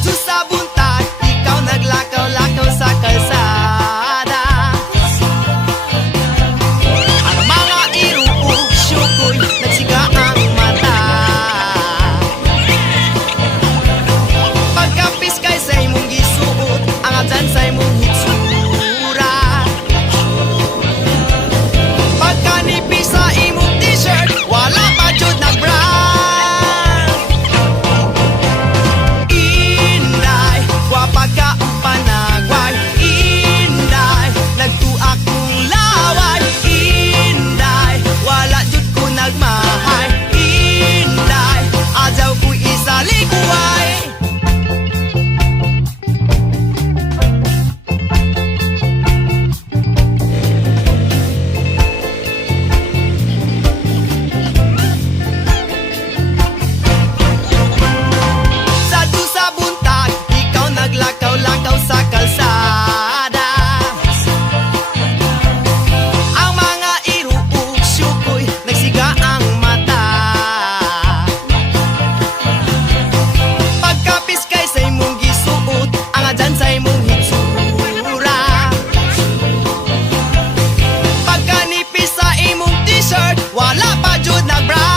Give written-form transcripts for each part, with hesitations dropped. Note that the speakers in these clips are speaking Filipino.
Diyos sa buntag, ikaw naglakaw-lakaw sa kalsada. Ang mga iruog syukoy nagsiga ang mata. Pagkapis kay sa imong gisuot, ang adyan sa imong hitsura. Pagkanipis sa imong t-shirt, wala pa jud nag-bra. Inday, wapa ka ang panagway. Inday, nagtuak kong laway. Inday, wala jud ko nagmahay. Inday, adyaw ko'y isalikuay. Sa dusa buntag, ikaw naglakaw-lakaw sa kalsada. Ang mga iruog syukoy nagsiga ang mata. Pagkapis kay sa imong gisuot, ang adyan sa imong hitsura. Pagkanipis sa imong t-shirt, wala pa jud nag-bra.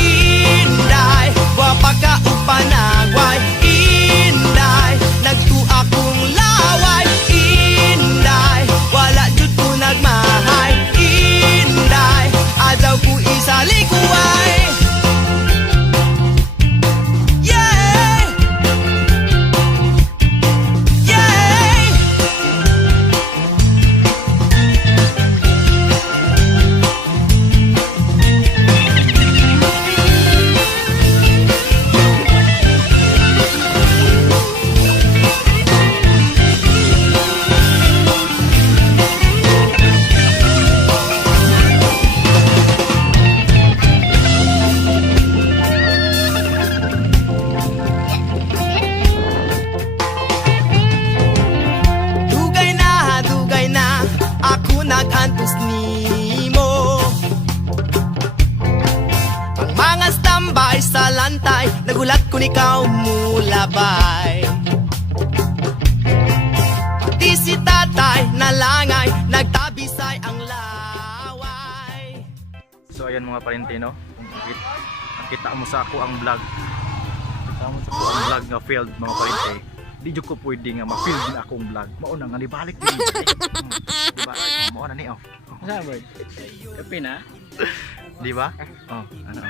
Inday, wapa ka og panagway. Inday, nagtuak kong laway. Inday, wala jud ko nagmahay. Inday, adyaw ko isalikuay. Yeah! Yeah! Dugay na, ako nag-antos nimo. Ang mga standby sa lantay, nagulat ko ikaw mulabay. Pati si tatay nalangay, nagtabisay ang laway. So ayan mga parentino, nakita mo sa ako ang vlog. Nakita mo sa ako ang vlog nga failed mga parente. Di jud ko pwede nga ma-fail din akong vlog. Mao na nga nibalik din. Diba? Mao na ni oh. Sabay. Kape na? Di ba? Oh, ano.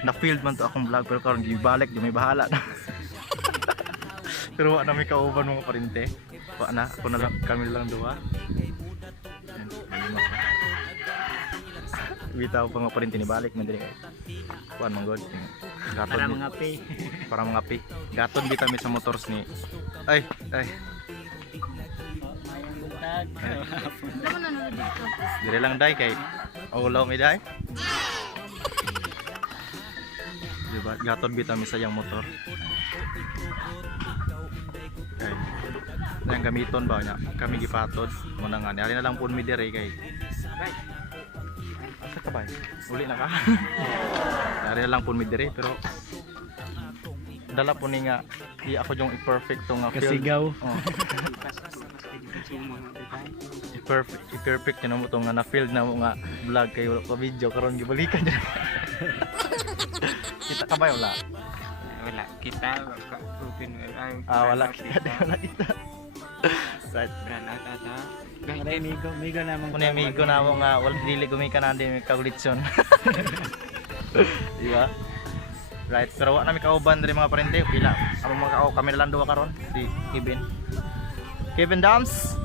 Na-failed man to akong vlog pero karon gibalik di may bahala na. Pero wa na may kauban mga parente. Wa na, ako na lang, kami lang duwa. Ayan, bitaw pa mga parente ni balik man diri kay. Kuan man god. Gaton Para di- mga pe. para mga pi. Gaton kita mi sa motors ni. Ay. Mayang buntag. Dire lang day kay ulaw mi day. Diba? Gaton bita mi sa yang motor. Okay. Nang gamiton ba nya? Kami gipatod mo na nga. Ari na lang pun mi dire kay. Asa ka ba? Uli na ka. Ari na lang pun mi dire pero dala po ni nga di ako yung i-perfecto nga field. Kasigaw. Oh. I-perfect yun mo itong nga na-field na mo nga vlog kayo pa video karon gibalikan dyan. Kita ka ba wala? Wala kita rutin Wala kita di wala kita. Right. Para amigo namang. Kung amigo na mo nga wala dili gumika na din may kaulitsyon. Di ba? Right, pero wala namin kauban rin mga parente. Pila, among mga kami na lang duwa karon si Kevin Dams.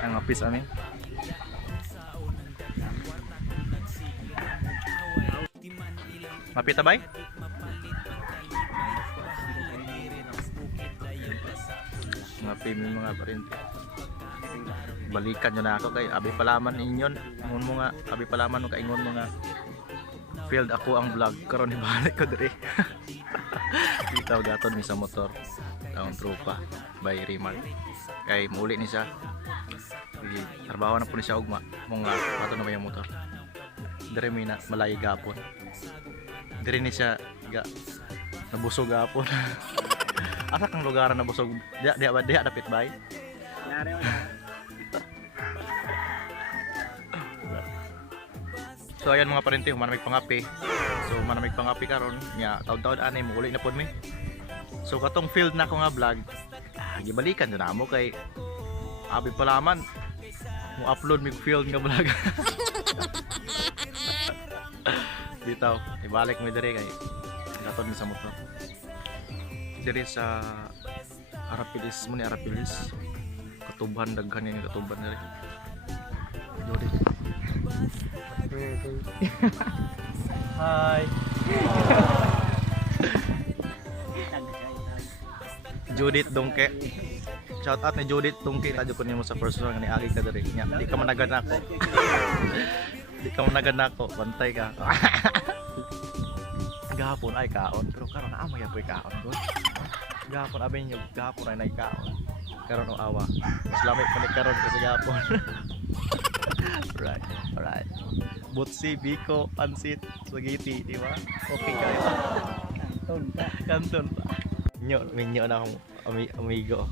Ang mapis amin. Mapita bay? Mapi mga parente. Balikan nyo na ako kay abi palaman inyon. Ingon mo nga, abi palaman mo kaingon mo nga. Failed ako ang vlog karon ibalik ko dire. Itaw gaton mi sa motor. Taong trupa by Rimal. Kay muli ni siya. trabaho na po ni siya ugma mong ato na may motor. Dire mi na malay gapon. Dire ni siya nabusog gapon. Asa kang lugar na busog? Diha dapit bay. Yari mo na. So ayan mga parente, manamig pangapi. So manamig pangapi karon nya taud-taud anay mo uli na pod mi. So katong field na ko nga vlog, gibalikan na mo kay abi palaman mo upload mig field nga vlog. Bitaw, ibalik mo dire kay gatod mi sa motor. Dire sa Arapilis mo ni Arapilis. Katuban daghan ni katuban dire. Jodi. Hi. Judith Dongke. Shout out ni Judith Dongke. Tadyo ko nimo sa personal nga niagi ka diri. Nya, di ka managan nako. Di ka managan nako, bantay ka. Gahapon ay kaon, pero karon na amay apoy kaon gud. Gahapon abi nyo, gahapon ay kaon. Karon o awa. Mas lamay pa ni karon kasi gahapon. Alright. Butsi, Biko, Pansit, Spaghetti, di ba? Okay kayo. Kanton pa. Minyo na akong amigo.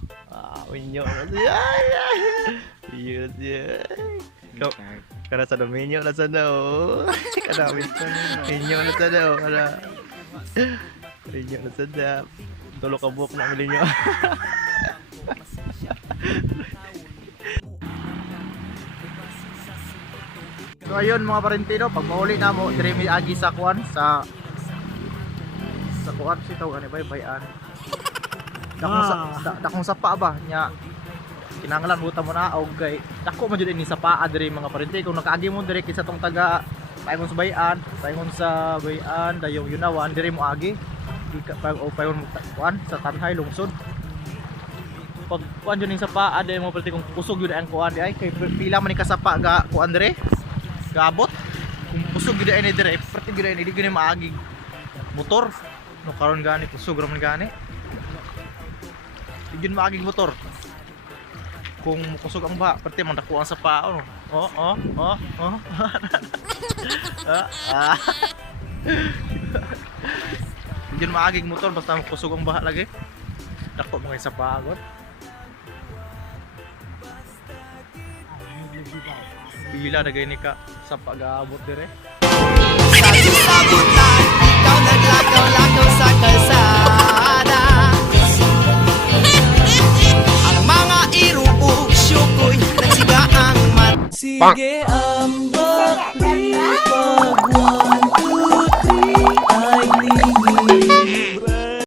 Minyo na siya. Yun siya. Kana sa minyo na sa daw. Kana minyo na sa daw. Minyo na sa daw. Tulo ka buhok na minyo. So ayun mga parentino, pag mauli na mo, dire mi agi sa kuan sa kuan si tawag ani bayan. Dakong sapa ba nya kinahanglan buta mo na og kay dako man jud ini sapa dire mga parentino kung nakaagi mo dire kinsa tong taga paingon sa bayan dayong yunawan dire mo agi pag o paingon kuan sa Tanhay lungsod. Pag kuan jud ning sapa ade mo parentino kung kusog jud ang kuan di ay kay pila man ni kasapa ga kuan dire gabot kung kusog gid ay dire perti gid ay di gid maagi motor no karon gani kusog ra man gani di gid maagi motor kung kusog ang ba perti man dako ang sapa no di gid maagi motor basta kusog ang baha lagi dako mo sa sapa agad. Pila na gani ka sa pag-aabot dire. Sabot-sabotan, ikaw naglakaw-lakaw sa kalsada. Ang mga iruog syukoy nagsiga ang mat. Sige ang bakli pag 1, 2, 3 ay